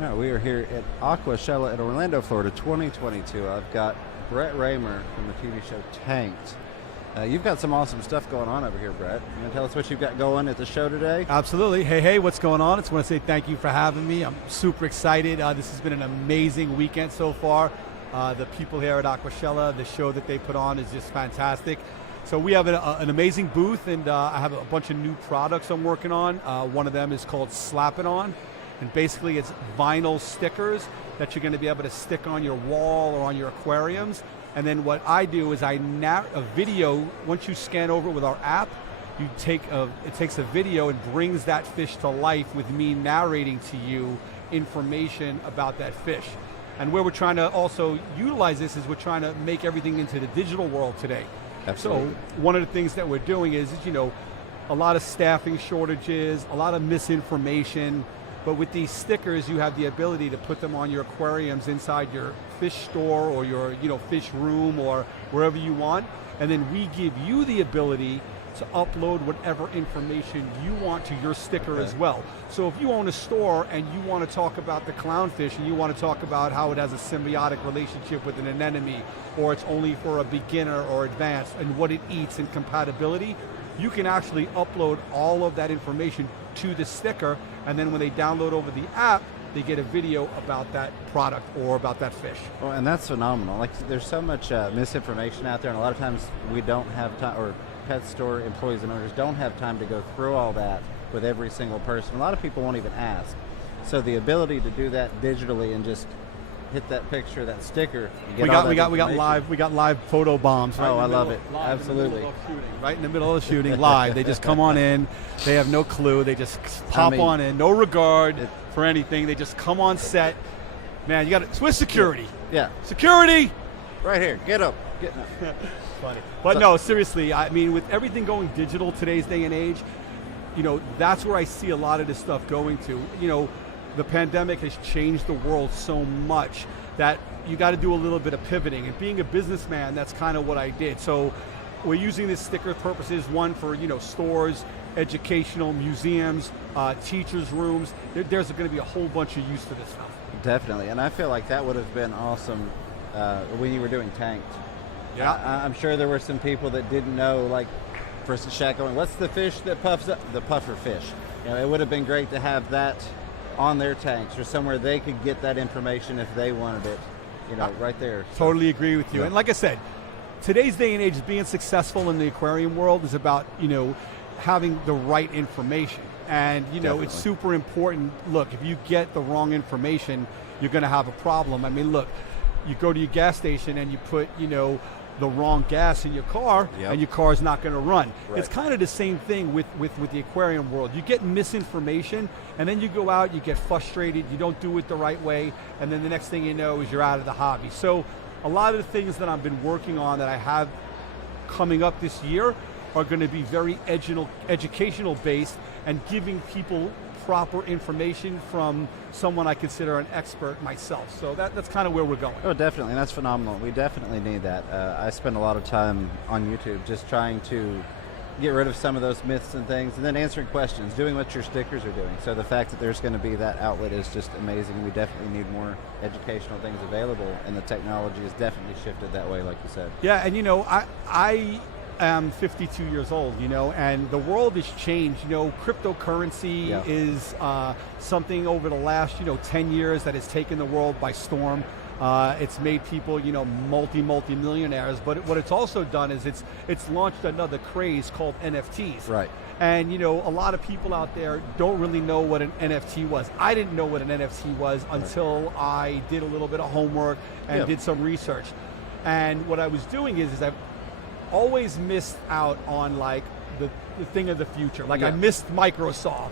Yeah, we are here at AquaShella in Orlando, Florida, 2022. I've got Brett Raymer from the TV show Tanked. You've got some awesome stuff going on over here, Brett. You want to tell us what you've got going at the show today? Absolutely. Hey, what's going on? I just want to say thank you for having me. I'm super excited. This has been an amazing weekend so far. The people here at AquaShella, the show that they put on is just fantastic. So we have an amazing booth, and I have a bunch of new products I'm working on. One of them is called Slap It On. And basically it's vinyl stickers that you're going to be able to stick on your wall or on your aquariums. And then what I do is I narrate a video. Once you scan over with our app, it takes a video and brings that fish to life with me narrating to you information about that fish. And where we're trying to also utilize this is we're trying to make everything into the digital world today. Absolutely. So one of the things that we're doing is a lot of staffing shortages, a lot of misinformation. But with these stickers, you have the ability to put them on your aquariums inside your fish store or your fish room or wherever you want. And then we give you the ability to upload whatever information you want to your sticker as well. So if you own a store and you want to talk about the clownfish and you want to talk about how it has a symbiotic relationship with an anemone, or it's only for a beginner or advanced, and what it eats and compatibility, you can actually upload all of that information to the sticker, and then when they download over the app, they get a video about that product or about that fish. Well, and that's phenomenal. Like, there's so much misinformation out there, and a lot of times we don't have time, or pet store employees and owners don't have time to go through all that with every single person. A lot of people won't even ask. So the ability to do that digitally and just hit that picture, that sticker. We got live photo bombs. Right I love it. Absolutely. Right in the middle of the shooting, live. They just come on in. They have no clue. They just pop on in. No regard for anything. They just come on set. Man, you got it. Swiss security. Yeah. Security. Right here. Get up. Funny. But no, seriously. I mean, with everything going digital today's day and age, that's where I see a lot of this stuff going to. The pandemic has changed the world so much that you got to do a little bit of pivoting. And being a businessman, that's kind of what I did. So we're using this sticker purposes, one for stores, educational, museums, teachers' rooms. There's going to be a whole bunch of use to this stuff. Definitely, and I feel like that would have been awesome when you were doing Tanked. Yeah, I'm sure there were some people that didn't know, like, for instance, Shaq going, what's the fish that puffs up? The puffer fish. It would have been great to have that on their tanks or somewhere they could get that information if they wanted it, right there. So, totally agree with you. Yeah. And like I said, today's day and age, being successful in the aquarium world is about, having the right information. And, Definitely. It's super important. Look, if you get the wrong information, you're going to have a problem. I mean, look, you go to your gas station and you put, the wrong gas in your car, and your car's not going to run. Right. It's kind of the same thing with the aquarium world. You get misinformation, and then you go out, you get frustrated, you don't do it the right way, and then the next thing you know is you're out of the hobby. So a lot of the things that I've been working on that I have coming up this year are going to be very educational based and giving people proper information from someone I consider an expert myself. So that's kind of where we're going. Oh, definitely, and that's phenomenal. We definitely need that. I spend a lot of time on YouTube just trying to get rid of some of those myths and things, and then answering questions, doing what your stickers are doing. So the fact that there's going to be that outlet is just amazing. We definitely need more educational things available, and the technology has definitely shifted that way, like you said. Yeah, and I am 52 years old, and the world has changed. Cryptocurrency is something over the last, 10 years that has taken the world by storm. It's made people, multi-millionaires, but what it's also done is it's launched another craze called NFTs. Right. And, a lot of people out there don't really know what an NFT was. I didn't know what an NFT was until I did a little bit of homework and did some research. And what I was doing is I've always missed out on like the thing of the future. Like I missed Microsoft,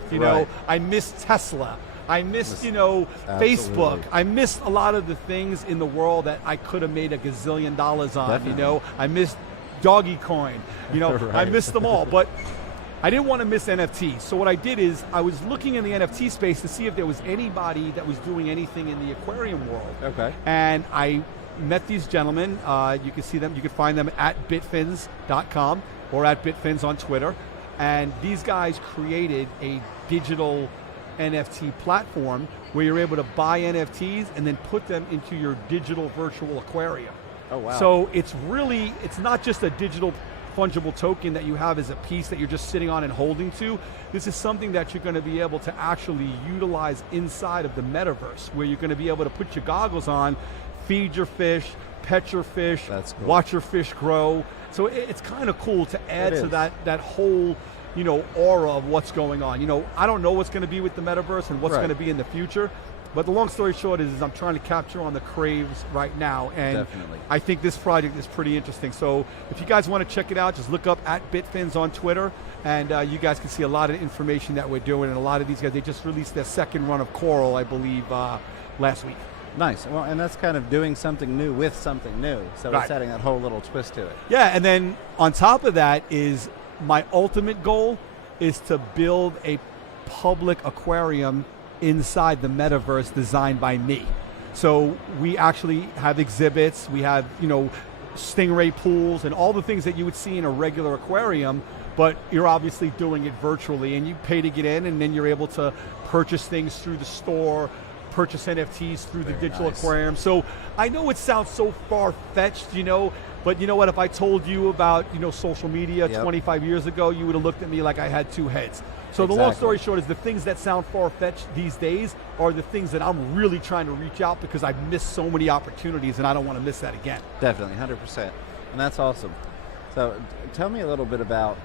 I missed Tesla, I missed, Facebook. I missed a lot of the things in the world that I could have made a gazillion dollars on, Definitely. I missed Doggy Coin, Right. I missed them all, but I didn't want to miss NFTs. So what I did is I was looking in the NFT space to see if there was anybody that was doing anything in the aquarium world. Okay. And I met these gentlemen. You can see them. You can find them at bitfins.com or at bitfins on Twitter. And these guys created a digital NFT platform where you're able to buy NFTs and then put them into your digital virtual aquarium. Oh, wow. So it's not just a digital fungible token that you have as a piece that you're just sitting on and holding to. This is something that you're going to be able to actually utilize inside of the metaverse, where you're going to be able to put your goggles on, feed your fish, pet your fish, That's cool. watch your fish grow. So it's kind of cool to add to that whole, aura of what's going on. I don't know what's going to be with the metaverse and what's going to be in the future, but the long story short is I'm trying to capture on the craves right now, and Definitely. I think this project is pretty interesting. So if you guys want to check it out, just look up @Bitfins on Twitter, and you guys can see a lot of information that we're doing, and a lot of these guys, they just released their second run of Coral, I believe, last week. Nice. Well, and that's kind of doing something new with something new. So Right. it's adding that whole little twist to it. Yeah, and then on top of that is my ultimate goal is to build a public aquarium inside the metaverse designed by me. So we actually have exhibits, we have, stingray pools and all the things that you would see in a regular aquarium, but you're obviously doing it virtually, and you pay to get in, and then you're able to purchase things through the store, purchase NFTs through the digital aquarium. So I know it sounds so far-fetched, but you know what, if I told you about, social media 25 years ago, you would have looked at me like I had two heads. So the long story short is the things that sound far-fetched these days are the things that I'm really trying to reach out, because I've missed so many opportunities and I don't want to miss that again. Definitely, 100%. And that's awesome. So tell me a little bit about,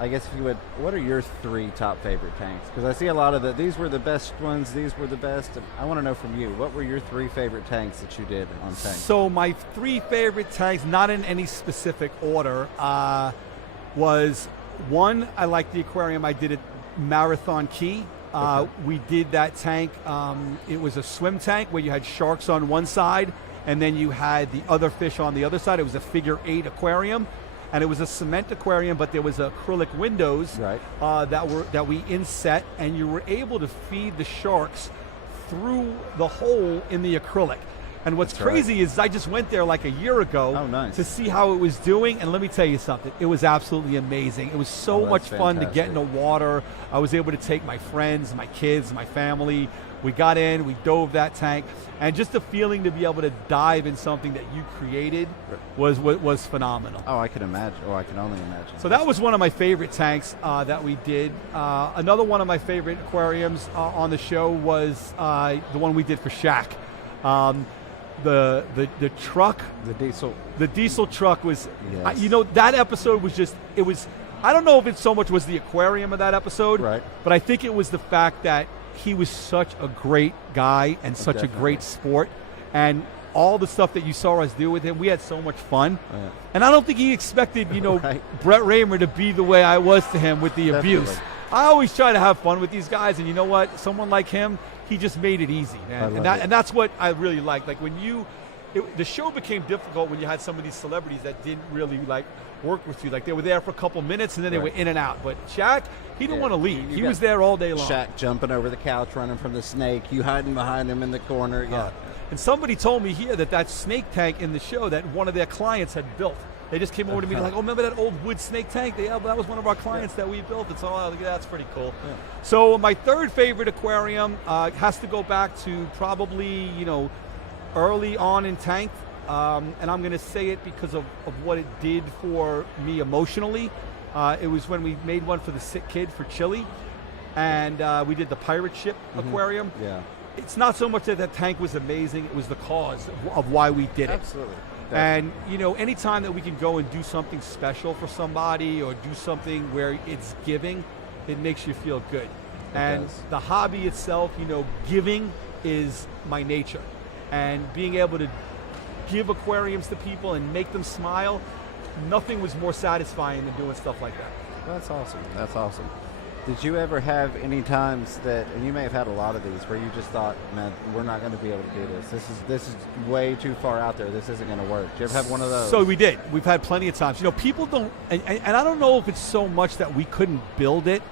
I guess if you would, what are your 3 top favorite tanks? Because I see a lot of these were the best ones, these were the best. I want to know from you, what were your 3 favorite tanks that you did on tanks? So my 3 favorite tanks, not in any specific order, was one, I like the aquarium I did at Marathon Key. We did that tank. It was a swim tank where you had sharks on one side and then you had the other fish on the other side. It was a figure 8 aquarium, and it was a cement aquarium, but there was acrylic windows that we inset, and you were able to feed the sharks through the hole in the acrylic. And what's crazy is I just went there like a year ago to see how it was doing, and let me tell you something, it was absolutely amazing. It was so much fun to get in the water. I was able to take my friends, my kids, my family. We got in, we dove that tank, and just the feeling to be able to dive in something that you created was phenomenal. Oh, I can imagine. Oh, I can only imagine. So that was one of my favorite tanks that we did. Another one of my favorite aquariums on the show was the one we did for Shaq. The truck, the diesel truck was, that episode was just, I don't know if it so much was the aquarium of that episode, but I think it was the fact that he was such a great guy and such a great sport, and all the stuff that you saw us do with him, we had so much fun. And I don't think he expected, Brett Raymer to be the way I was to him with the abuse. I always try to have fun with these guys, and you know what? Someone like him, he just made it easy, man. And that's what I really like. Like when the show became difficult when you had some of these celebrities that didn't really work with you. Like they were there for a couple minutes and then they were in and out. But Shaq, he didn't want to leave. He was there all day long. Shaq jumping over the couch, running from the snake, you hiding behind him in the corner. And somebody told me here that snake tank in the show that one of their clients had built. They just came over to me like, oh, remember that old wood snake tank? Yeah, that was one of our clients that we built. It's all, that's pretty cool. So my third favorite aquarium has to go back to probably, early on in tank. And I'm going to say it because of what it did for me emotionally. It was when we made one for the sick kid for Chile. And we did the pirate ship aquarium. It's not so much that that tank was amazing. It was the cause of why we did it. Absolutely. And, anytime that we can go and do something special for somebody or do something where it's giving, it makes you feel good. And the hobby itself, giving is my nature. And being able to give aquariums to people and make them smile, nothing was more satisfying than doing stuff like that. That's awesome. That's awesome. Did you ever have any times that, and you may have had a lot of these, where you just thought, man, we're not going to be able to do this. This is way too far out there. This isn't going to work. Did you ever have one of those? So we did. We've had plenty of times. People don't, and I don't know if it's so much that we couldn't build it.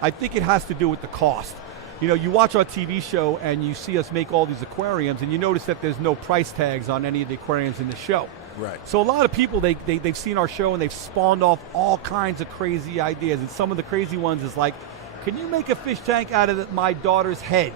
I think it has to do with the cost. You watch our TV show and you see us make all these aquariums, and you notice that there's no price tags on any of the aquariums in the show. Right. So a lot of people, they've seen our show and they've spawned off all kinds of crazy ideas. And some of the crazy ones is like, can you make a fish tank out of my daughter's head?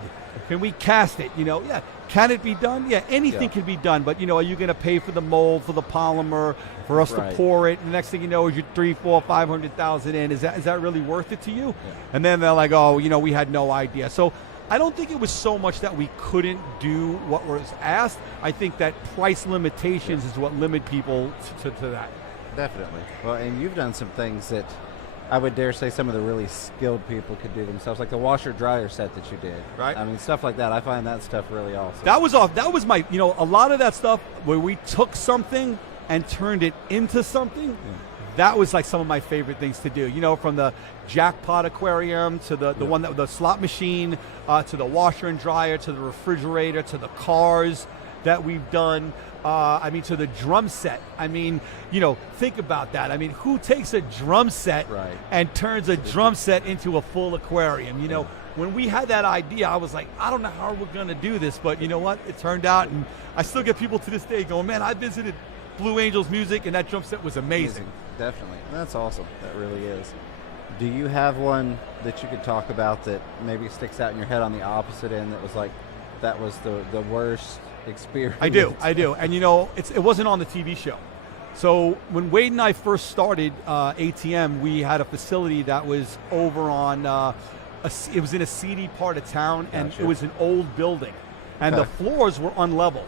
Can we cast it? Yeah. Can it be done? Yeah, anything can be done. But are you going to pay for the mold, for the polymer, for us to pour it? And the next thing you know is you're 300,000, 400,000, 500,000 in. Is that really worth it to you? Yeah. And then they're like, oh, we had no idea. So I don't think it was so much that we couldn't do what was asked. I think that price limitations is what limit people to that. Definitely. Well, and you've done some things that I would dare say some of the really skilled people could do themselves, like the washer dryer set that you did. Right. I mean, stuff like that. I find that stuff really awesome. That was my, a lot of that stuff where we took something and turned it into something. Yeah. That was like some of my favorite things to do. From the jackpot aquarium to the one that the slot machine, to the washer and dryer, to the refrigerator, to the cars that we've done. To the drum set. Think about that. Who takes a drum set and turns a drum set into a full aquarium? When we had that idea, I was like, I don't know how we're going to do this, but you know what? It turned out, and I still get people to this day going, man, I visited Blue Angels Music, and that drum set was amazing. Definitely. That's awesome. That really is. Do you have one that you could talk about that maybe sticks out in your head on the opposite end that was like, that was the worst experience? I do. And it wasn't on the TV show. So when Wade and I first started ATM, we had a facility that was over on, it was in a seedy part of town, and it was an old building. And the floors were unlevel.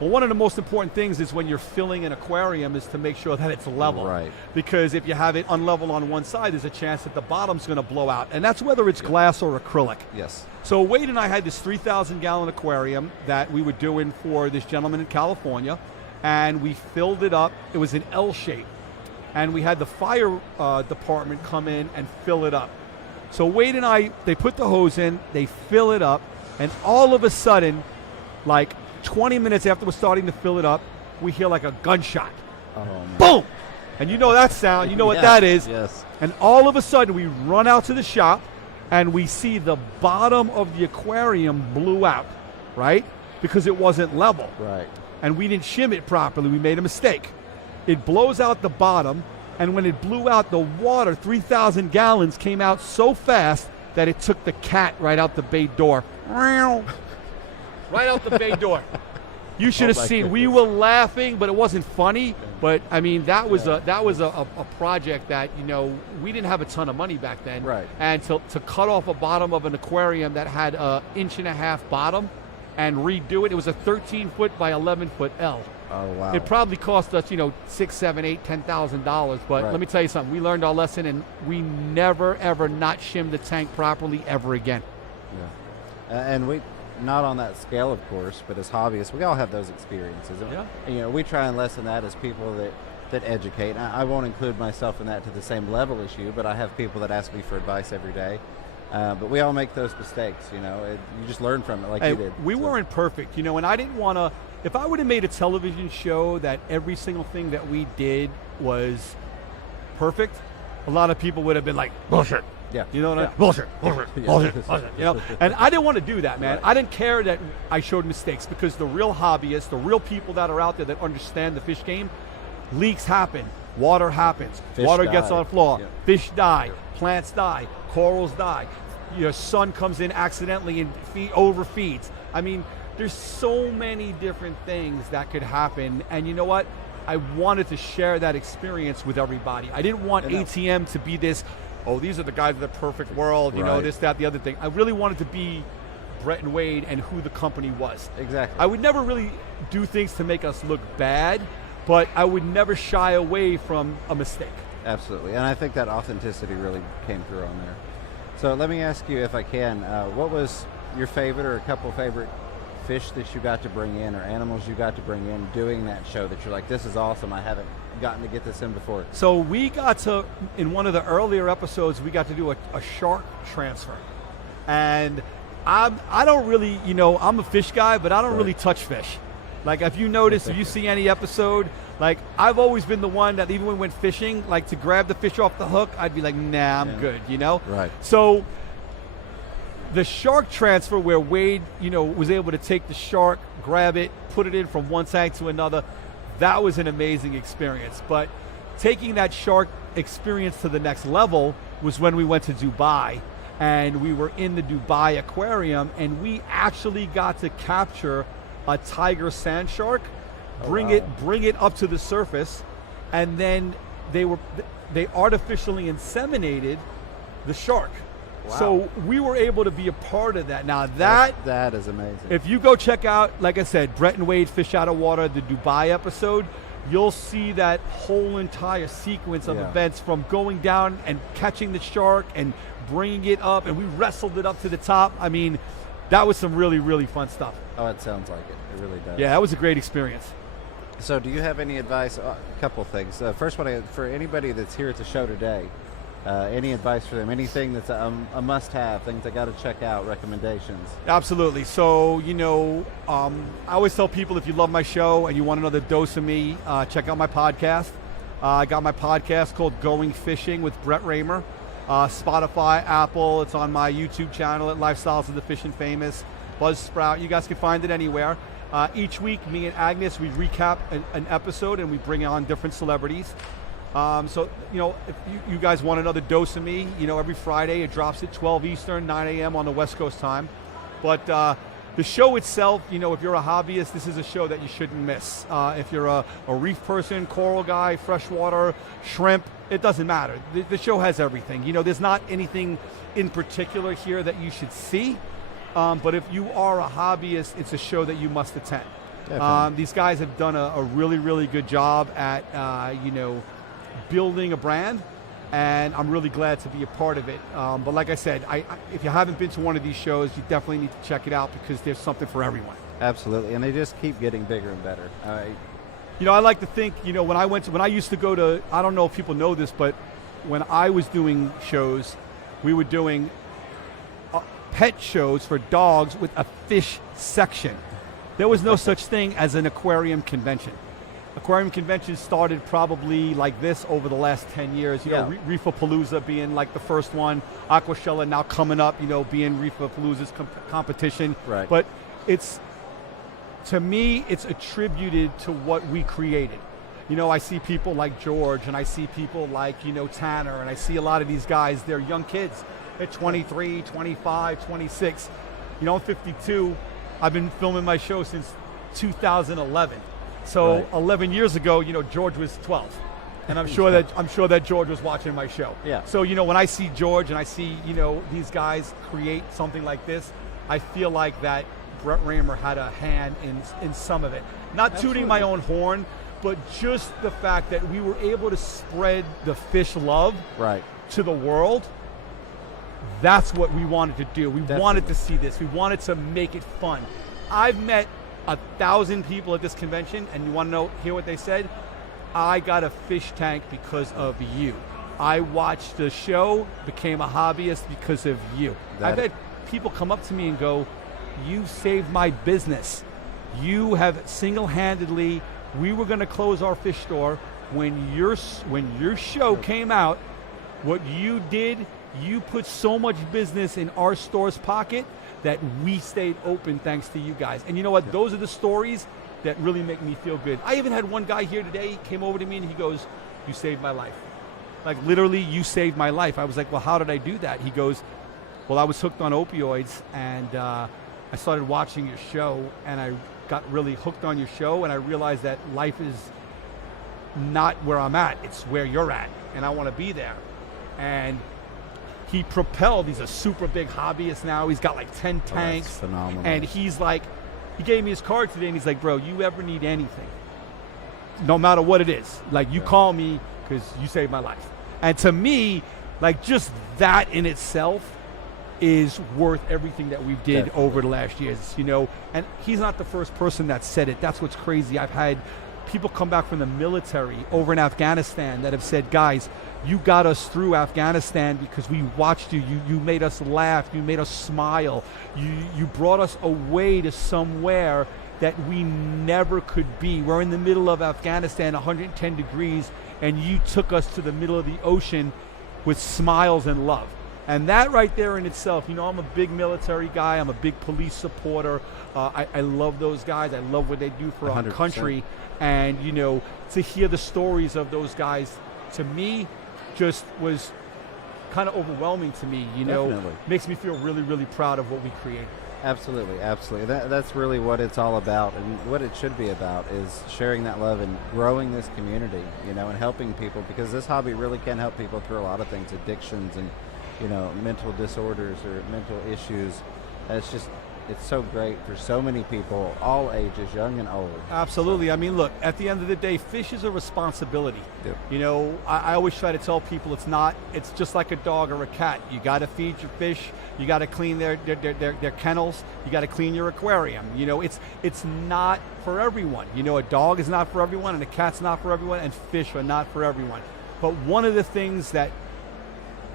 Well, one of the most important things is when you're filling an aquarium is to make sure that it's level. Right. Because if you have it unlevel on one side, there's a chance that the bottom's going to blow out. And that's whether it's glass or acrylic. Yes. So Wade and I had this 3,000-gallon aquarium that we were doing for this gentleman in California. And we filled it up. It was an L shape. And we had the fire department come in and fill it up. So Wade and I, they put the hose in, they fill it up, and all of a sudden, like 20 minutes after we're starting to fill it up, we hear like a gunshot. Oh, man. Boom! And you know that sound, you know what that is. Yes. And all of a sudden, we run out to the shop, and we see the bottom of the aquarium blew out, right? Because it wasn't level. Right. And we didn't shim it properly. We made a mistake. It blows out the bottom, and when it blew out, the water, 3,000 gallons, came out so fast that it took the cat right out the bay door. Right out the bay door. You should have seen. Goodness. We were laughing, but it wasn't funny. But that was a project that we didn't have a ton of money back then. Right. And to cut off a bottom of an aquarium that had an 1.5-inch bottom and redo it, it was a 13-foot by 11-foot L. Oh wow. It probably cost us $6, $7, $8, $10,000. But let me tell you something. We learned our lesson, and we never ever not shimmed the tank properly ever again. Yeah. And we. Not on that scale, of course, but as hobbyists, we all have those experiences. Yeah. We try and lessen that as people that educate. I won't include myself in that to the same level as you, but I have people that ask me for advice every day. But we all make those mistakes, you just learn from it like you did. We weren't perfect, and I didn't want to, if I would have made a television show that every single thing that we did was perfect, a lot of people would have been like, bullshit. Yeah. You know what I mean? Bullshit. And I didn't want to do that, man. Right. I didn't care that I showed mistakes, because the real hobbyists, the real people that are out there that understand the fish game, leaks happen, water happens, water gets on the floor, fish die, plants die, corals die, your son comes in accidentally and overfeeds. There's so many different things that could happen, and you know what? I wanted to share that experience with everybody. I didn't want ATM to be this, these are the guys of the perfect world, this, that, the other thing. I really wanted to be Brett and Wade and who the company was. Exactly. I would never really do things to make us look bad, but I would never shy away from a mistake. Absolutely. And I think that authenticity really came through on there. So let me ask you, if I can, what was your favorite or a couple favorite fish that you got to bring in or animals you got to bring in doing that show that you're like, this is awesome, I haven't gotten to get this in before? So we got to, in one of the earlier episodes, we got to do a shark transfer. And I don't really, I'm a fish guy, but I don't really touch fish. Like, if you notice, if you see any episode, like, I've always been the one that even when we went fishing, like, to grab the fish off the hook, I'd be like, nah, I'm good, Right. So the shark transfer where Wade, was able to take the shark, grab it, put it in from one tank to another, that was an amazing experience. But taking that shark experience to the next level was when we went to Dubai. and we were in the Dubai aquarium, and we actually got to capture a tiger sand shark, bring it up to the surface, and then they artificially inseminated the shark. Wow. So we were able to be a part of that. Now that is amazing. If you go check out, like I said, Brett and Wade Fish Out of Water, the Dubai episode, you'll see that whole entire sequence of events, from going down and catching the shark and bringing it up, and we wrestled it up to the top. I mean, that was some really, really fun stuff. Oh, it sounds like it. It really does. Yeah, that was a great experience. So do you have any advice? A couple things. First one, for anybody that's here at the show today, any advice for them? Anything that's a must-have, things they got to check out, recommendations? Absolutely. So, I always tell people, if you love my show and you want another dose of me, check out my podcast. I got my podcast called Going Fishing with Brett Raymer. Spotify, Apple, it's on my YouTube channel at Lifestyles of the Fishing Famous, Buzzsprout. You guys can find it anywhere. Each week, me and Agnes, we recap an episode and we bring on different celebrities. So, if you guys want another dose of me, every Friday it drops at 12 Eastern, 9 a.m. on the West Coast time. But the show itself, if you're a hobbyist, this is a show that you shouldn't miss. If you're a reef person, coral guy, freshwater, shrimp, it doesn't matter. The show has everything. There's not anything in particular here that you should see. But if you are a hobbyist, it's a show that you must attend. These guys have done a really, really good job at, building a brand, and I'm really glad to be a part of it. But like I said, if you haven't been to one of these shows, you definitely need to check it out, because there's something for everyone. Absolutely, and they just keep getting bigger and better. I like to think, when I used to go to, I don't know if people know this, but when I was doing shows, we were doing pet shows for dogs with a fish section. There was no such thing as an aquarium convention. Aquarium conventions started probably like this over the last 10 years. Reefapalooza being like the first one, AquaShella now coming up, being Reefapalooza's competition. Right. But to me, it's attributed to what we created. I see people like George, and I see people like, Tanner, and I see a lot of these guys, they're young kids. They're 23, 25, 26. I'm 52. I've been filming my show since 2011. So right. 11 years ago, George was 12, and I'm sure that George was watching my show. Yeah. So when I see George and I see these guys create something like this, I feel like that Brett Raymer had a hand in some of it. Not tooting my own horn, but just the fact that we were able to spread the fish love to the world. That's what we wanted to do. We wanted to see this. We wanted to make it fun. I've met 1,000 people at this convention, and you want to hear what they said? I got a fish tank because of you. I watched the show, became a hobbyist because of you. I've had people come up to me and go, you saved my business. You have single-handedly, we were going to close our fish store. When your show came out, what you did, you put so much business in our store's pocket that we stayed open thanks to you guys. And you know what? Those are the stories that really make me feel good. I even had one guy here today, he came over to me and he goes, you saved my life. Like literally, you saved my life. I was like, well, how did I do that? He goes, well, I was hooked on opioids, and I started watching your show, and I got really hooked on your show, and I realized that life is not where I'm at, it's where you're at, and I want to be there. And he propelled, he's a super big hobbyist now, he's got like 10 tanks. That's phenomenal. And he's like, he gave me his card today, and he's like, bro, you ever need anything, no matter what it is, like you call me, because you saved my life. And to me, like just that in itself is worth everything that we did over the last years, and he's not the first person that said it. That's what's crazy. I've had people come back from the military over in Afghanistan that have said, guys, you got us through Afghanistan because we watched you. You made us laugh. You made us smile. You brought us away to somewhere that we never could be. We're in the middle of Afghanistan, 110 degrees, and you took us to the middle of the ocean with smiles and love. And that right there in itself, I'm a big military guy. I'm a big police supporter. I love those guys. I love what they do for 100%. Our country. And, to hear the stories of those guys, to me, just was kind of overwhelming to me, you know. Definitely. Makes me feel really, really proud of what we created. Absolutely, absolutely. That's really what it's all about, and what it should be about is sharing that love and growing this community, you know, and helping people, because this hobby really can help people through a lot of things, addictions and, you know, mental disorders or mental issues. It's so great for so many people, all ages, young and old. Absolutely. I mean, look, at the end of the day, fish is a responsibility. Yep. You know, I always try to tell people it's just like a dog or a cat. You got to feed your fish. You got to clean their kennels. You got to clean your aquarium. You know, it's not for everyone. You know, a dog is not for everyone, and a cat's not for everyone, and fish are not for everyone. But one of the things that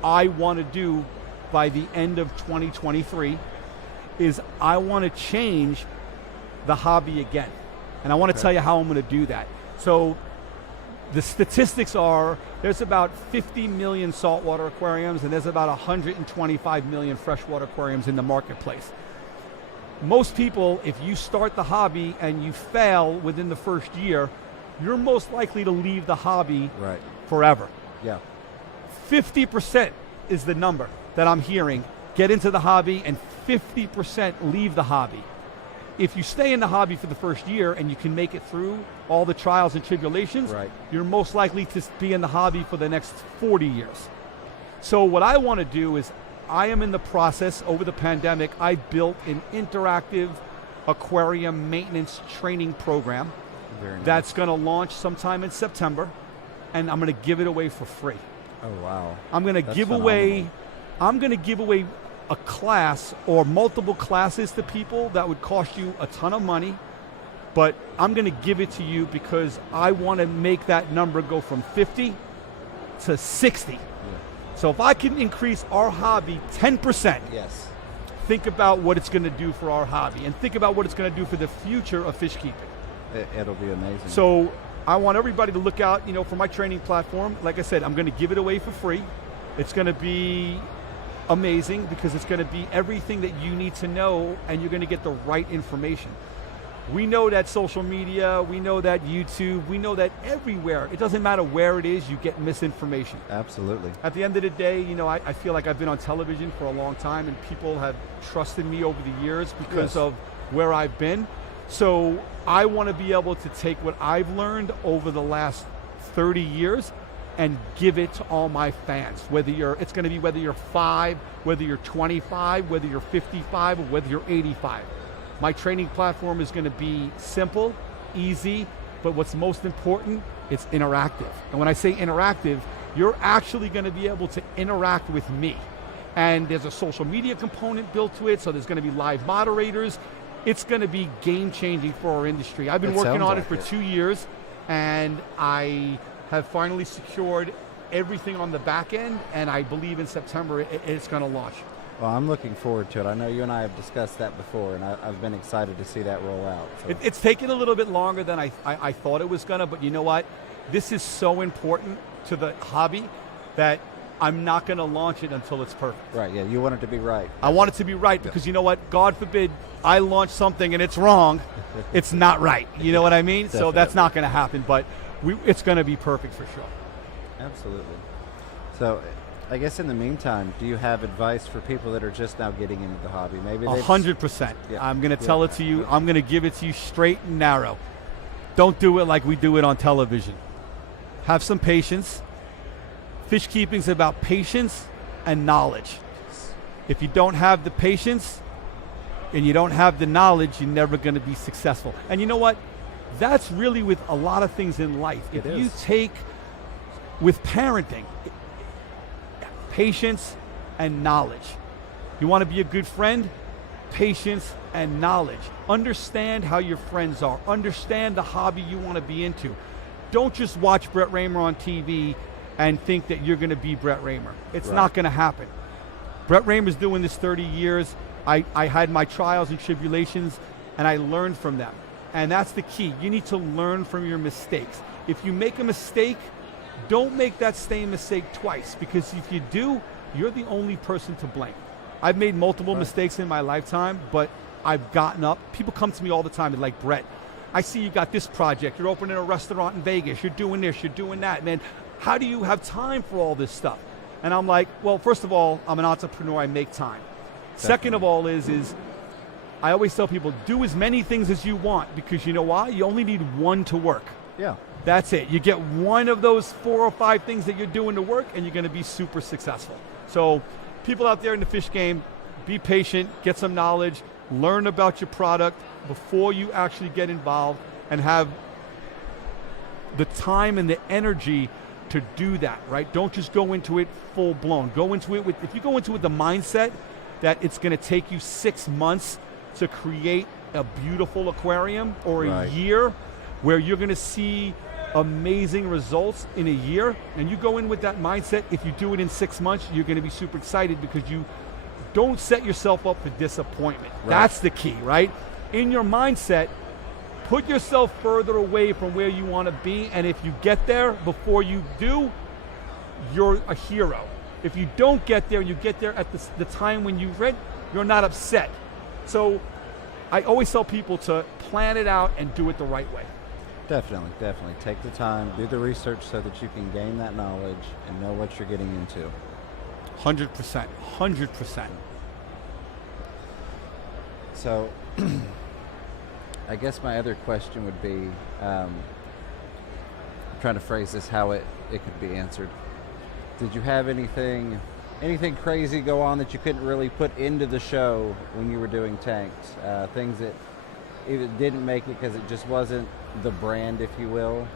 I want to do by the end of 2023 is I want to change the hobby again. And I want to tell you how I'm going to do that. So the statistics are there's about 50 million saltwater aquariums and there's about 125 million freshwater aquariums in the marketplace. Most people, if you start the hobby and you fail within the first year, you're most likely to leave the hobby forever. Yeah. 50% is the number that I'm hearing. Get into the hobby, and 50% leave the hobby. If you stay in the hobby for the first year and you can make it through all the trials and tribulations, you're most likely to be in the hobby for the next 40 years. So what I want to do is, I am in the process, over the pandemic, I built an interactive aquarium maintenance training program that's going to launch sometime in September, and I'm going to give it away for free. Oh, wow. I'm going to give away a class or multiple classes to people that would cost you a ton of money, but I'm going to give it to you because I want to make that number go from 50 to 60. Yeah. So if I can increase our hobby 10%, think about what it's going to do for our hobby, and think about what it's going to do for the future of fish keeping. It'll be amazing. So I want everybody to look out, you know, for my training platform. Like I said, I'm going to give it away for free. It's going to be amazing because it's going to be everything that you need to know, and you're going to get the right information. We know that social media, we know that YouTube, we know that everywhere, it doesn't matter where it is, you get misinformation. Absolutely. At the end of the day, you know, I feel like I've been on television for a long time, and people have trusted me over the years because of where I've been. So I want to be able to take what I've learned over the last 30 years and give it to all my fans. Whether you're 5, whether you're 25, whether you're 55, or whether you're 85. My training platform is going to be simple, easy, but what's most important, it's interactive. And when I say interactive, you're actually going to be able to interact with me. And there's a social media component built to it, so there's going to be live moderators. It's going to be game-changing for our industry. I've been working on it for 2 years, and I have finally secured everything on the back end, and I believe in September it's going to launch. Well, I'm looking forward to it. I know you and I have discussed that before, and I've been excited to see that roll out. So. It's taken a little bit longer than I thought it was going to, but you know what? This is so important to the hobby that I'm not going to launch it until it's perfect. Right, yeah, you want it to be right. I want it to be right because you know what? God forbid I launch something and it's wrong. It's not right. You know what I mean? So that's not going to happen, but it's going to be perfect for sure. Absolutely. So I guess in the meantime, do you have advice for people that are just now getting into the hobby? Maybe 100%. I'm going to tell it to you. I'm going to give it to you straight and narrow. Don't do it like we do it on television. Have some patience. Fish keeping is about patience and knowledge. If you don't have the patience and you don't have the knowledge, you're never going to be successful. And you know what? That's really with a lot of things in life. If you take with parenting, patience and knowledge. You want to be a good friend? Patience and knowledge. Understand how your friends are. Understand the hobby you want to be into. Don't just watch Brett Raymer on TV and think that you're going to be Brett Raymer. It's not going to happen. Brett Raymer's doing this 30 years. I had my trials and tribulations, and I learned from them. And that's the key. You need to learn from your mistakes. If you make a mistake, don't make that same mistake twice, because if you do, you're the only person to blame. I've made multiple mistakes in my lifetime, but I've gotten up. People come to me all the time. They're like, Brett, I see you got this project. You're opening a restaurant in Vegas. You're doing this. You're doing that. Man, how do you have time for all this stuff? And I'm like, well, first of all, I'm an entrepreneur, I make time. Second of all is I always tell people, do as many things as you want, because you know why? You only need one to work. Yeah. That's it. You get one of those 4 or 5 things that you're doing to work, and you're going to be super successful. So people out there in the fish game, be patient, get some knowledge, learn about your product before you actually get involved, and have the time and the energy to do that, right? Don't just go into it full blown. Go into it if you go into it with the mindset that it's going to take you 6 months to create a beautiful aquarium, or a year where you're going to see amazing results in a year, and you go in with that mindset, if you do it in 6 months, you're going to be super excited, because you don't set yourself up for disappointment. That's the key, right? In your mindset, put yourself further away from where you want to be, and if you get there before you do, you're a hero. If you don't get there, you get there at the time when you read, you're not upset. So I always tell people to plan it out and do it the right way. Definitely. Take the time, do the research so that you can gain that knowledge and know what you're getting into. 100%. So, I guess my other question would be, I'm trying to phrase this how it could be answered. Did you have anything crazy go on that you couldn't really put into the show when you were doing tanks? Things that either didn't make it because it just wasn't the brand, if you will?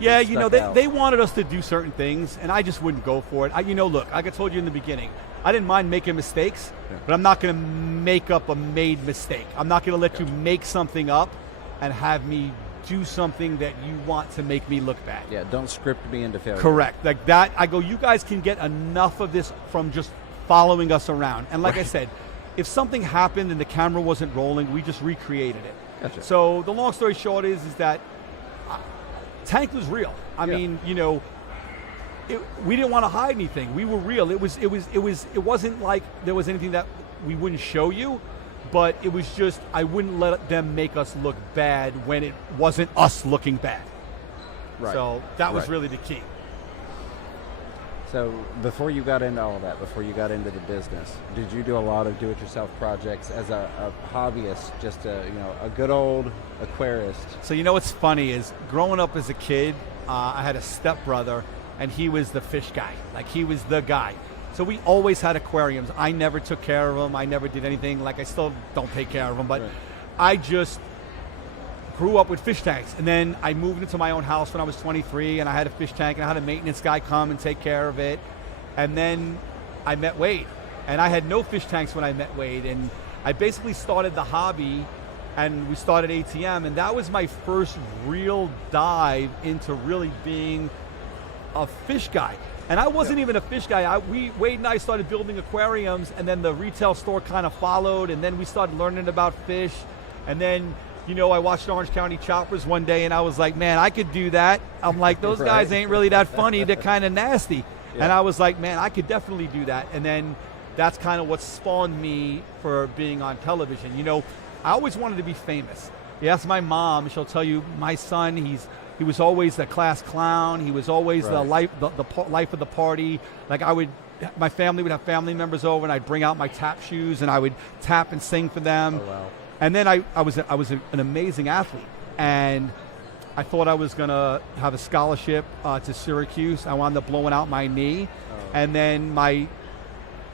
Yeah, they wanted us to do certain things, and I just wouldn't go for it. Look, like I told you in the beginning, I didn't mind making mistakes, but I'm not going to make up a made mistake. I'm not going to let you make something up and have me do something that you want to make me look bad. Yeah, don't script me into failure. Correct. Like that, I go, you guys can get enough of this from just following us around. And like I said, if something happened and the camera wasn't rolling, we just recreated it. Gotcha. So the long story short is that Tank was real. I mean, we didn't want to hide anything. We were real. It wasn't like there was anything that we wouldn't show you, but it was just, I wouldn't let them make us look bad when it wasn't us looking bad. Right. So that was really the key. So before you got into all of that, before you got into the business, did you do a lot of do-it-yourself projects as a hobbyist, just a good old aquarist? So what's funny is, growing up as a kid, I had a stepbrother, and he was the fish guy. Like, he was the guy. So we always had aquariums. I never took care of them. I never did anything. Like, I still don't take care of them, but I just grew up with fish tanks. And then I moved into my own house when I was 23, and I had a fish tank, and I had a maintenance guy come and take care of it. And then I met Wade, and I had no fish tanks when I met Wade. And I basically started the hobby, and we started ATM, and that was my first real dive into really being a fish guy. And I wasn't even a fish guy. Wade and I started building aquariums, and then the retail store kind of followed, and then we started learning about fish. And then, I watched Orange County Choppers one day, and I was like, man, I could do that. I'm like, those guys ain't really that funny. They're kind of nasty. Yeah. And I was like, man, I could definitely do that. And then that's kind of what spawned me for being on television. I always wanted to be famous. You ask my mom, she'll tell you, my son, he was always the class clown. He was always the life of the party. Like, my family would have family members over, and I'd bring out my tap shoes, and I would tap and sing for them. Oh, wow. And then I was an amazing athlete, and I thought I was going to have a scholarship to Syracuse. I wound up blowing out my knee, and then my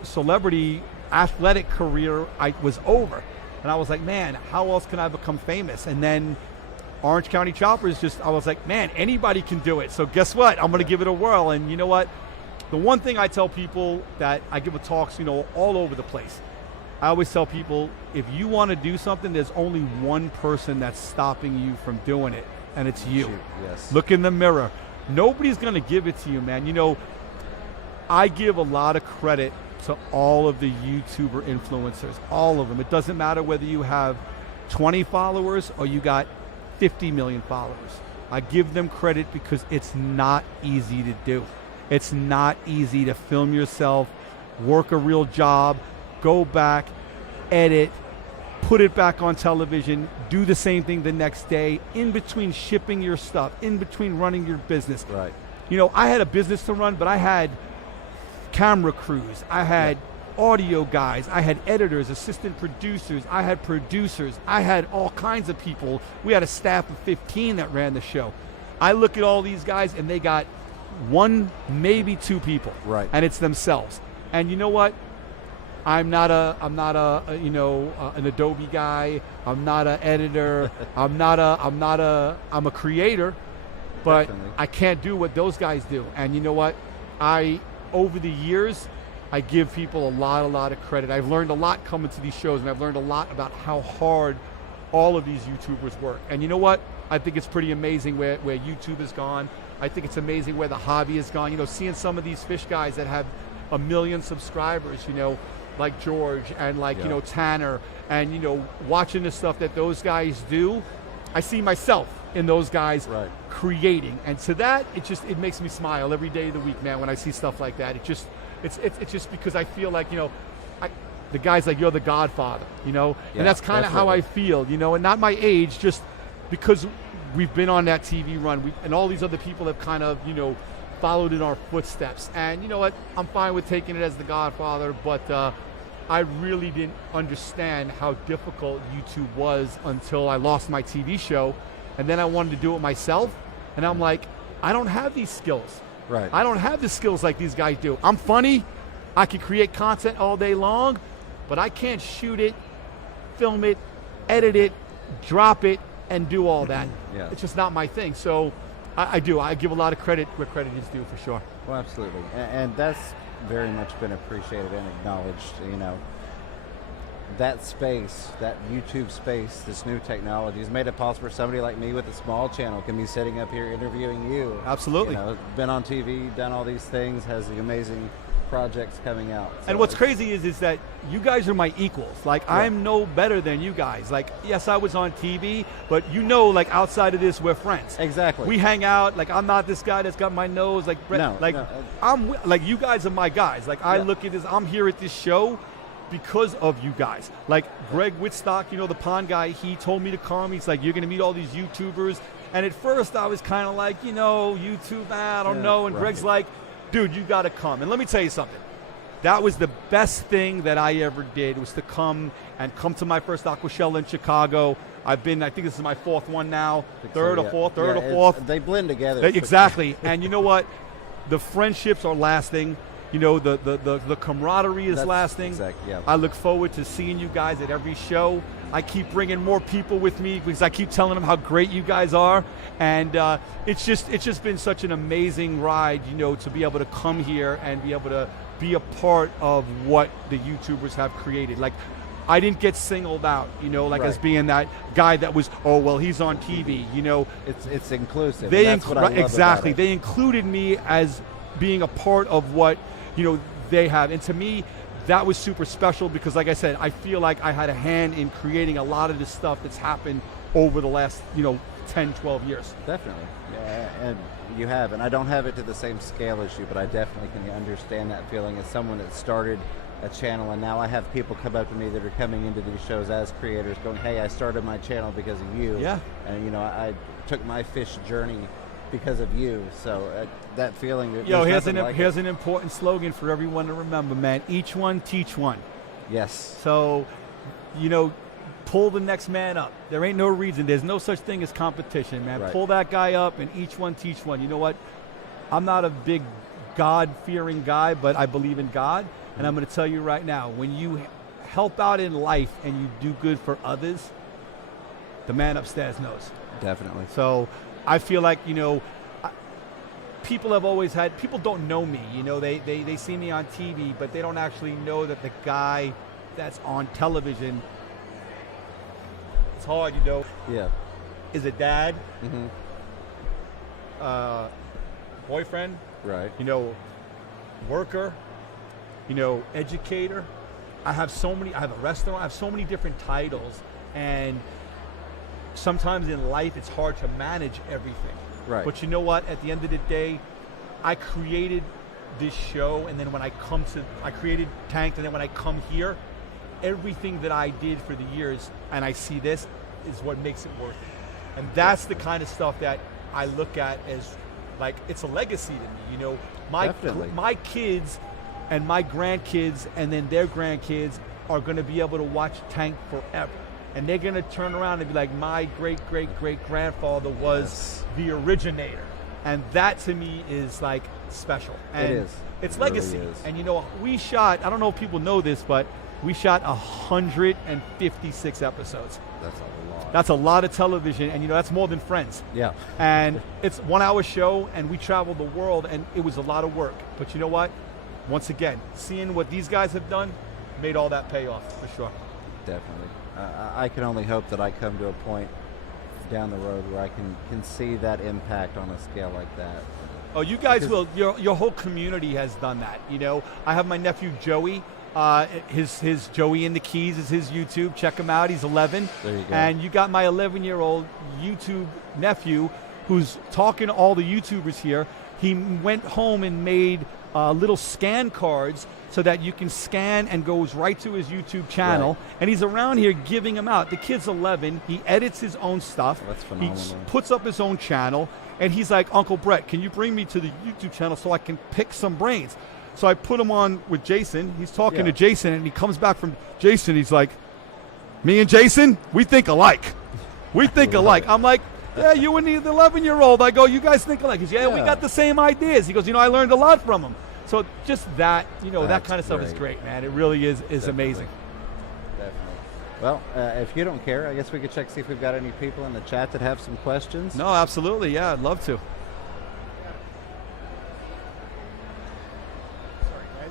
celebrity athletic career was over. And I was like, man, how else can I become famous? And then Orange County Choppers, I was like, man, anybody can do it. So guess what? I'm going to give it a whirl. And you know what? The one thing I tell people that I give talks, all over the place. I always tell people, if you want to do something, there's only one person that's stopping you from doing it, and it's you. Yes. Look in the mirror. Nobody's going to give it to you, man. I give a lot of credit to all of the YouTuber influencers, all of them. It doesn't matter whether you have 20 followers or you got 50 million followers. I give them credit because it's not easy to do. It's not easy to film yourself, work a real job, go back, edit, put it back on television, do the same thing the next day, in between shipping your stuff, in between running your business. Right. I had a business to run, but I had camera crews, I had audio guys, I had editors, assistant producers, I had producers, I had all kinds of people. We had a staff of 15 that ran the show. I look at all these guys and they got one, maybe two people, right? And it's themselves. And you know what? I'm not a an Adobe guy. I'm not an editor. I'm a creator, but Definitely. I can't do what those guys do. And you know what? Over the years, I give people a lot of credit. I've learned a lot coming to these shows, and I've learned a lot about how hard all of these YouTubers work. And you know what? I think it's pretty amazing where YouTube has gone. I think it's amazing where the hobby has gone. You know, seeing some of these fish guys that have 1 million subscribers, you know, like George and like, you know, Tanner, and, you know, watching the stuff that those guys do, I see myself in those guys creating. And to that, it makes me smile every day of the week, man, when I see stuff like that. It's just because I feel like, you know, the guy's like, you're the Godfather, you know, and that's kind of how I feel, you know, and not my age, just because we've been on that TV run, and all these other people have kind of, you know, followed in our footsteps. And you know what, I'm fine with taking it as the Godfather, but I really didn't understand how difficult YouTube was until I lost my TV show, and then I wanted to do it myself, and I'm like, I don't have these skills. Right. I don't have the skills like these guys do. I'm funny, I can create content all day long, but I can't shoot it, film it, edit it, drop it, and do all that. It's just not my thing. So I give a lot of credit where credit is due, for sure. Well, absolutely. And that's very much been appreciated and acknowledged. You know, that space, that YouTube space, this new technology has made it possible for somebody like me with a small channel can be sitting up here interviewing you. Absolutely. You know, been on TV, done all these things, has the amazing projects coming out. So and what's crazy is that you guys are my equals. Like, I'm no better than you guys. Like, yes, I was on TV, but you know, like, outside of this, we're friends. Exactly. We hang out. Like, I'm not this guy that's got my nose like Brett. I'm like, you guys are my guys. Like, I look at this, I'm here at this show because of you guys. Like, Greg Whitstock, you know, the pond guy, he told me to come. He's like, you're going to meet all these YouTubers. And at first I was kind of like, you know, YouTube, I don't know. And Greg's like, dude, you got to come. And let me tell you something. That was the best thing that I ever did, was to come to my first AquaShella in Chicago. I think this is my fourth one now, third or fourth. They blend together. Exactly. And you know what? The friendships are lasting. You know, the camaraderie is lasting. Exactly, yeah. I look forward to seeing you guys at every show. I keep bringing more people with me because I keep telling them how great you guys are. And it's just been such an amazing ride, you know, to be able to come here and be able to be a part of what the YouTubers have created. Like, I didn't get singled out, you know, like as being that guy that was, oh, well, he's on TV, you know. It's inclusive. That's what I love exactly. about it. They included me as being a part of what, you know, they have. And to me, that was super special because, like I said, I feel like I had a hand in creating a lot of this stuff that's happened over the last, you know, 10, 12 years. Definitely. Yeah, and you have. And I don't have it to the same scale as you, but I definitely can understand that feeling as someone that started a channel, and now I have people come up to me that are coming into these shows as creators going, hey, I started my channel because of you. Yeah. And, you know, I took my fish journey because of you. So that feeling. Here's an important slogan for everyone to remember, man. Each one, teach one. Yes. So, you know, pull the next man up. There ain't no reason. There's no such thing as competition, man. Right. Pull that guy up, and each one, teach one. You know what? I'm not a big God-fearing guy, but I believe in God. And I'm going to tell you right now, when you help out in life and you do good for others, the man upstairs knows. Definitely. So I feel like, you know, people don't know me. You know, they see me on TV, but they don't actually know that the guy that's on television, it's hard, you know. Yeah. Is a dad, boyfriend, right? You know, worker, you know, educator. I have a restaurant. I have so many different titles, and sometimes in life it's hard to manage everything. Right. But you know what? At the end of the day, I created this show, and then when I created Tanked, and then when I come here, everything that I did for the years, and I see this, is what makes it worth it. And that's the kind of stuff that I look at as, like, it's a legacy to me. You know, my kids and my grandkids and then their grandkids are going to be able to watch Tank forever. And they're going to turn around and be like, my great-great-great-grandfather was the originator. And that to me is like special. And it is. It's it legacy. Really is. And you know, we shot, I don't know if people know this, but we shot 156 episodes. That's a lot. That's a lot of television, and you know, that's more than Friends. Yeah. And it's 1 hour show, and we traveled the world, and it was a lot of work. But you know what? Once again, seeing what these guys have done made all that pay off, for sure. Definitely. I can only hope that I come to a point down the road where I can see that impact on a scale like that. Oh, you guys will. Your whole community has done that. You know, I have my nephew Joey. His Joey in the Keys is his YouTube. Check him out. He's 11. There you go. And you got my 11-year-old YouTube nephew who's talking to all the YouTubers here. He went home and made little scan cards so that you can scan and goes right to his YouTube channel. Right. And he's around here giving them out. The kid's 11. He edits his own stuff. That's phenomenal. He puts up his own channel. And he's like, Uncle Brett, can you bring me to the YouTube channel so I can pick some brains? So I put him on with Jason. He's talking to Jason, and he comes back from Jason. He's like, me and Jason, we think alike. We think alike. I'm like, yeah, you and the 11-year-old. I go, you guys think alike. He goes, yeah, we got the same ideas. He goes, you know, I learned a lot from him. So just that, you know, that kind of stuff is great, man. It really is amazing. Definitely. Well, if you don't care, I guess we could check, see if we've got any people in the chat that have some questions. No, absolutely. Yeah, I'd love to.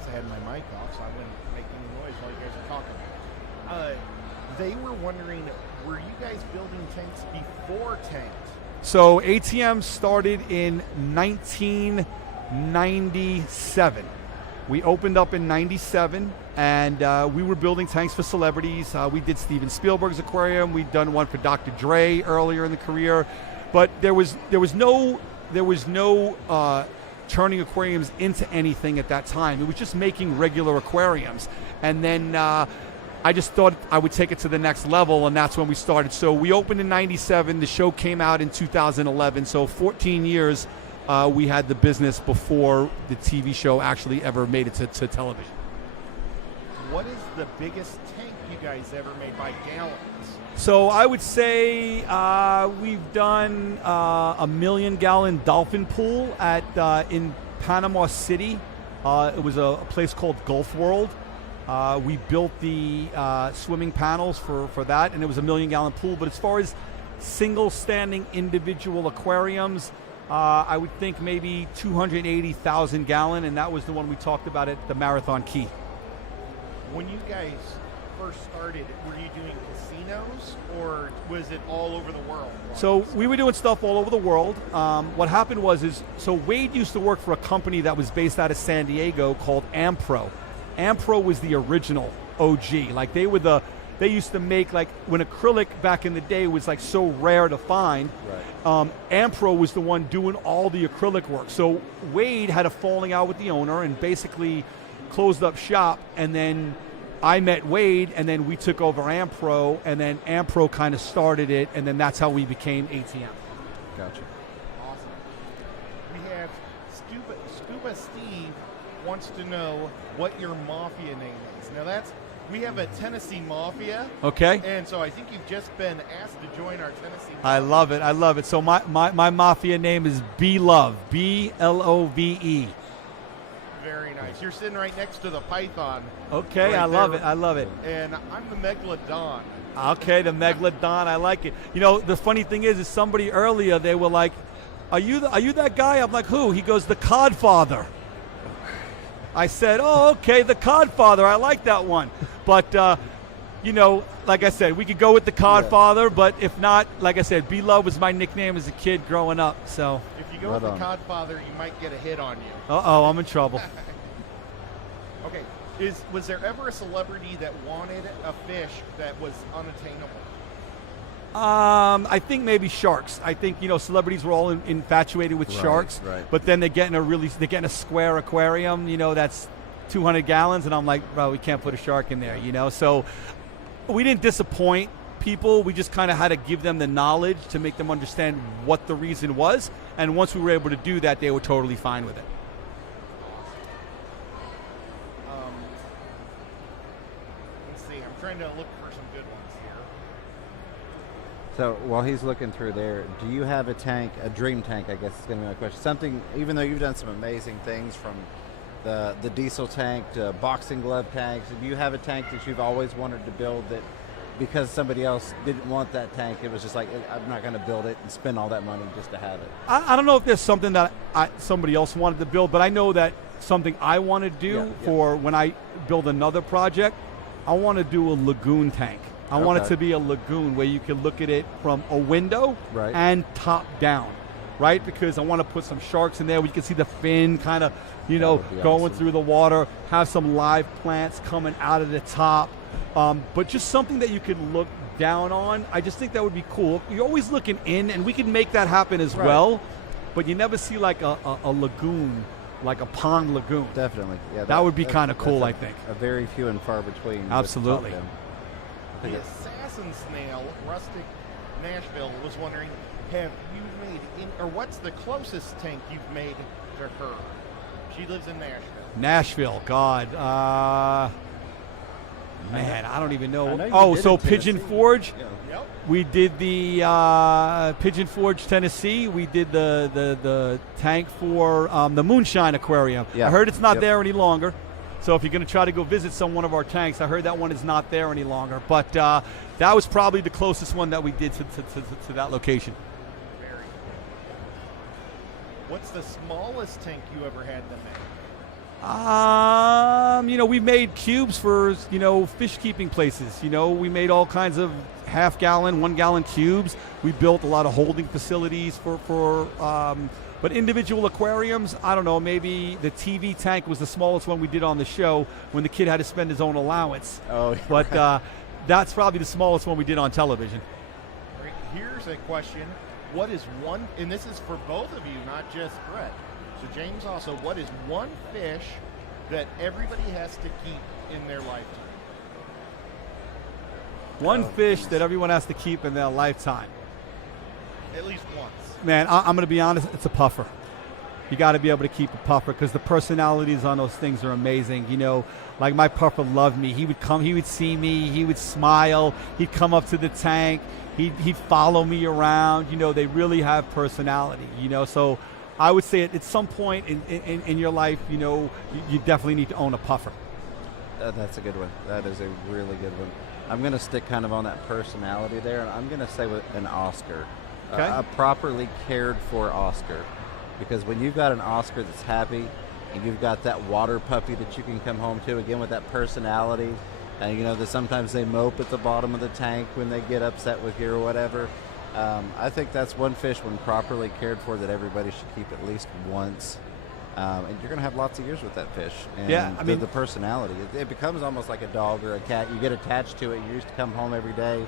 I had my mic off, so I wouldn't make any noise while you guys are talking. They were wondering, were you guys building tanks before tanks? So ATM started in 1997. We opened up in 97, and we were building tanks for celebrities. We did Steven Spielberg's aquarium. We'd done one for Dr. Dre earlier in the career, but there was no turning aquariums into anything at that time. It was just making regular aquariums. And then I just thought I would take it to the next level, and that's when we started. So we opened in 97. The show came out in 2011. So 14 years we had the business before the TV show actually ever made it to television. What is the biggest tank you guys ever made by gallons? So I would say we've done a 1 million gallon dolphin pool in Panama City. It was a place called Gulf World. We built the swimming panels for that, and it was a 1 million gallon pool. But as far as single standing individual aquariums, I would think maybe 280,000 gallon, and that was the one we talked about at the Marathon Key. When you guys first started, were you doing casinos, or was it all over the world? So we were doing stuff all over the world. What happened was so Wade used to work for a company that was based out of San Diego called Ampro. Ampro was the original OG. Like they used to make, like, when acrylic back in the day was like so rare to find. Right. Ampro was the one doing all the acrylic work. So Wade had a falling out with the owner and basically closed up shop, and then I met Wade, and then we took over Ampro, and then Ampro kind of started it, and then that's how we became ATM. Gotcha. Awesome. We have Scuba Steve wants to know what your mafia name is. Now we have a Tennessee Mafia. Okay. And so I think you've just been asked to join our Tennessee Mafia. I love it. So my mafia name is B-Love, B-L-O-V-E. Very nice. You're sitting right next to the Python. Okay, right I love there. it. I love it. And I'm the Megalodon. Okay, the Megalodon. I like it. You know, the funny thing is somebody earlier, they were like, are you that guy? I'm like, who? He goes, the Codfather. I said, oh, okay, the Codfather. I like that one. But, you know, like I said, we could go with the Codfather, but if not, like I said, B-Love was my nickname as a kid growing up. So if you go with the Codfather, you might get a hit on you. Uh-oh, I'm in trouble. Okay. Was there ever a celebrity that wanted a fish that was unattainable? I think maybe sharks. I think, you know, celebrities were all infatuated with sharks, right. But then they're getting a square aquarium, you know, that's 200 gallons, and I'm like, bro, we can't put a shark in there, you know. So we didn't disappoint people. We just kind of had to give them the knowledge to make them understand what the reason was, and once we were able to do that, they were totally fine with it. trying to look for some good ones here. So while he's looking through there, do you have a tank, a dream tank, I guess is going to be my question. Something, even though you've done some amazing things from the diesel tank to boxing glove tanks, do you have a tank that you've always wanted to build that because somebody else didn't want that tank, it was just like, I'm not going to build it and spend all that money just to have it? I don't know if there's something that somebody else wanted to build, but I know that something I want to do for when I build another project, I want to do a lagoon tank. I want it to be a lagoon where you can look at it from a window and top down, right? Because I want to put some sharks in there where you can see the fin kind of, going through the water, have some live plants coming out of the top, but just something that you can look down on. I just think that would be cool. You're always looking in, and we can make that happen as well, but you never see like a lagoon, like a pond lagoon. Definitely, yeah. That would be kind of cool, I think. A very few and far between. Absolutely. The assassin snail, Rustic Nashville, was wondering, have you made, or what's the closest tank you've made to her? She lives in Nashville. Nashville, God. Man, I don't even know. Pigeon Forge. Yeah. Yep. We did the Pigeon Forge, Tennessee. We did the tank for the Moonshine Aquarium. Yeah. I heard it's not there any longer. So if you're going to try to go visit one of our tanks, I heard that one is not there any longer. But that was probably the closest one that we did to that location. Very cool. What's the smallest tank you ever had to make? We made cubes for, fish keeping places. We made all kinds of half-gallon, 1-gallon cubes. We built a lot of holding facilities but individual aquariums, I don't know, maybe the TV tank was the smallest one we did on the show when the kid had to spend his own allowance. Oh, but that's probably the smallest one we did on television. All right, here's a question. What is one, and this is for both of you, not just Brett. So James also, what is one fish that everybody has to keep in their lifetime? One fish that everyone has to keep in their lifetime. At least once. Man, I'm going to be honest, it's a puffer. You got to be able to keep a puffer because the personalities on those things are amazing. Like my puffer loved me. He would come, he would see me, he would smile, he'd come up to the tank, he'd follow me around. They really have personality, So I would say at some point in your life, you definitely need to own a puffer. That's a good one. That is a really good one. I'm going to stick kind of on that personality there, and I'm going to say with an Oscar. Okay. A properly cared for Oscar. Because when you've got an Oscar that's happy, and you've got that water puppy that you can come home to, again with that personality, and that sometimes they mope at the bottom of the tank when they get upset with you or whatever. I think that's one fish when properly cared for that everybody should keep at least once. And you're going to have lots of years with that fish. And the personality, it becomes almost like a dog or a cat. You get attached to it. You used to come home every day.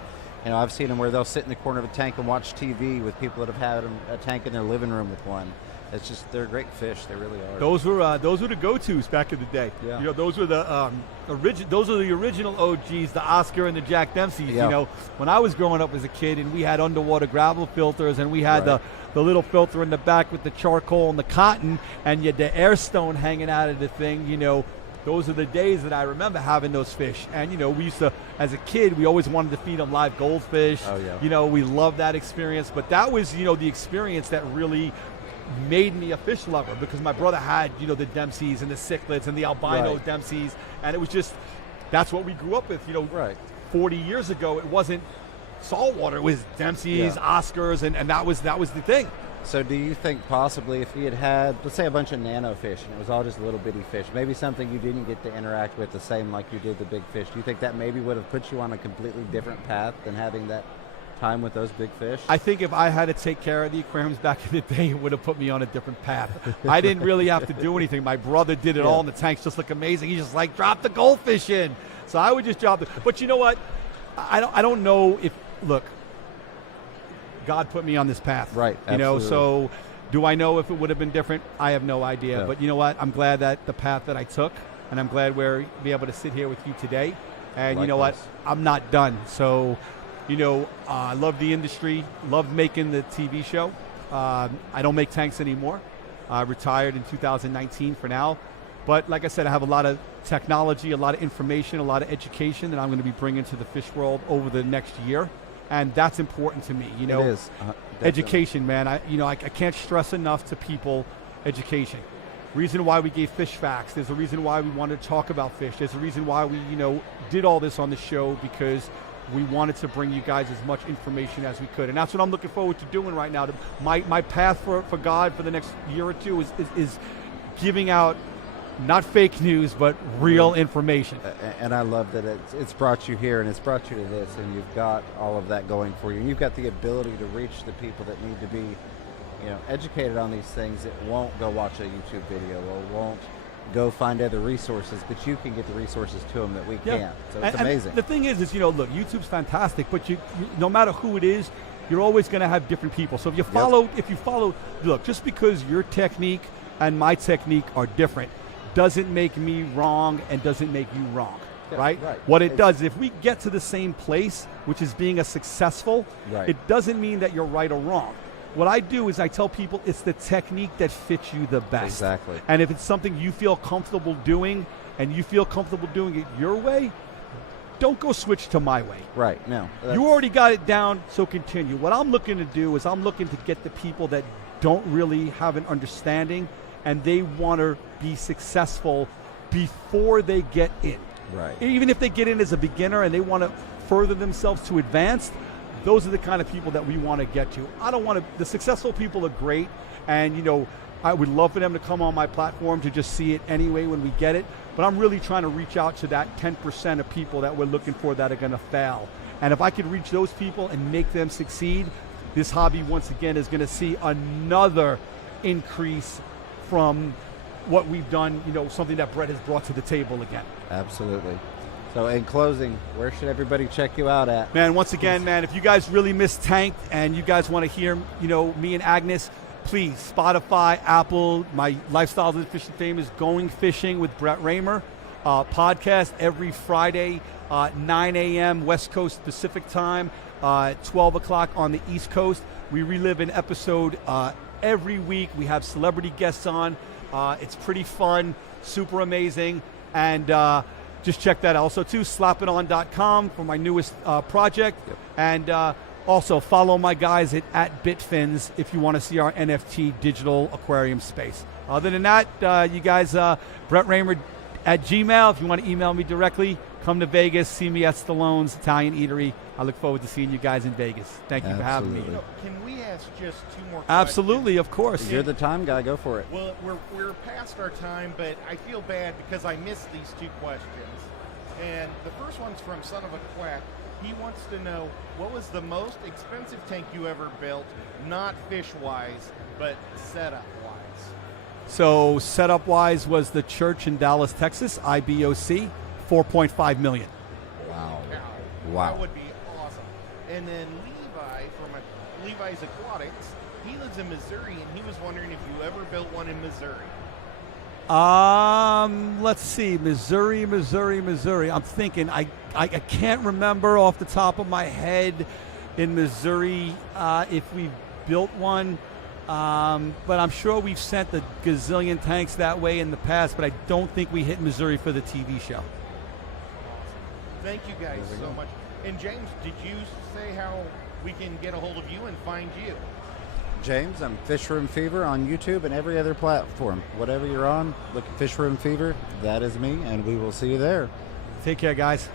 I've seen them where they'll sit in the corner of a tank and watch TV with people that have had a tank in their living room with one. It's just, they're great fish. They really are. Those were the go-tos back in the day. Yeah. Those were the original OGs, the Oscar and the Jack Dempseys. Yeah. When I was growing up as a kid, and we had underwater gravel filters, and we had the little filter in the back with the charcoal and the cotton, and you had the air stone hanging out of the thing. Those are the days that I remember having those fish. And, we used to, as a kid, we always wanted to feed them live goldfish. Oh, yeah. We loved that experience. But that was, the experience that really made me a fish lover, because my brother had, the Dempseys and the cichlids and the albino Dempseys. And it was just, that's what we grew up with, 40 years ago. It wasn't saltwater. It was Dempseys, Oscars, and that was the thing. So do you think possibly if you had, let's say, a bunch of nano fish and it was all just little bitty fish, maybe something you didn't get to interact with the same like you did the big fish, do you think that maybe would have put you on a completely different path than having that time with those big fish? I think if I had to take care of the aquariums back in the day, it would have put me on a different path. I didn't really have to do anything. My brother did it all, and the tanks just look amazing. He just drop the goldfish in. So I would just drop it. But you know what? I don't know if, look, God put me on this path. Right. Absolutely. So do I know if it would have been different? I have no idea. Yeah. But you know what? I'm glad that the path that I took, and I'm glad we're be able to sit here with you today. And you know what? I'm not done. So, I love the industry, love making the TV show. I don't make tanks anymore. I retired in 2019 for now. But like I said, I have a lot of technology, a lot of information, a lot of education that I'm going to be bringing to the fish world over the next year. And that's important to me, you know. It is. Education, man. I can't stress enough to people education. Reason why we gave fish facts. There's a reason why we wanted to talk about fish. There's a reason why we, did all this on the show, because we wanted to bring you guys as much information as we could. And that's what I'm looking forward to doing right now. My path for God for the next year or two is giving out not fake news, but real information. And I love that it's brought you here, and it's brought you to this, and you've got all of that going for you. And you've got the ability to reach the people that need to be, educated on these things, that won't go watch a YouTube video or won't go find other resources, but you can get the resources to them that we can't. So it's amazing. And the thing is, look, YouTube's fantastic, but you no matter who it is, you're always going to have different people. So if you follow, look, just because your technique and my technique are different doesn't make me wrong and doesn't make you wrong, right? What it does, if we get to the same place, which is being a successful, it doesn't mean that you're right or wrong. What I do is I tell people it's the technique that fits you the best. Exactly. And if it's something you feel comfortable doing and you feel comfortable doing it your way, don't go switch to my way. Right, no. You already got it down, so continue. What I'm looking to do is I'm looking to get the people that don't really have an understanding and they want to be successful before they get in. Right. Even if they get in as a beginner and they want to further themselves to advanced, those are the kind of people that we want to get to. I don't want to, the successful people are great, and I would love for them to come on my platform to just see it anyway when we get it, but I'm really trying to reach out to that 10% of people that we're looking for that are going to fail. And if I could reach those people and make them succeed, this hobby once again is going to see another increase from what we've done, something that Brett has brought to the table again. Absolutely. So in closing, where should everybody check you out at? Man, once again, man, if you guys really miss Tanked and you guys want to hear, me and Agnes, please, Spotify, Apple, my Lifestyles of Fishing Fame is Going Fishing with Brett Raymer, podcast every Friday, 9 a.m. West Coast Pacific time, 12 o'clock on the East Coast. We relive an episode every week. We have celebrity guests on. It's pretty fun, super amazing, and just check that out. Also, too, slapiton.com for my newest project. Yep. And also follow my guys at Bitfins if you want to see our NFT digital aquarium space. Other than that, you guys, Brett Raymer at Gmail. If you want to email me directly, come to Vegas, see me at Stallone's Italian Eatery. I look forward to seeing you guys in Vegas. Thank you for having me. Can we ask just two more questions? Absolutely, of course. You're the time guy. Go for it. Well, we're past our time, but I feel bad because I missed these two questions. And the first one's from Son of a Quack. He wants to know, what was the most expensive tank you ever built, not fish-wise, but setup-wise? So setup-wise was the church in Dallas, Texas, IBOC, $4.5 million. Wow. That would be awesome. And then Levi from Levi's Aquatics, he lives in Missouri, and he was wondering if you ever built one in Missouri. Let's see, Missouri. I'm thinking, I can't remember off the top of my head in Missouri if we built one, but I'm sure we've sent a gazillion tanks that way in the past, but I don't think we hit Missouri for the TV show. Thank you guys so much. And James, did you say how we can get a hold of you and find you? James, I'm Fish Room Fever on YouTube and every other platform. Whatever you're on, look at Fish Room Fever. That is me, and we will see you there. Take care, guys.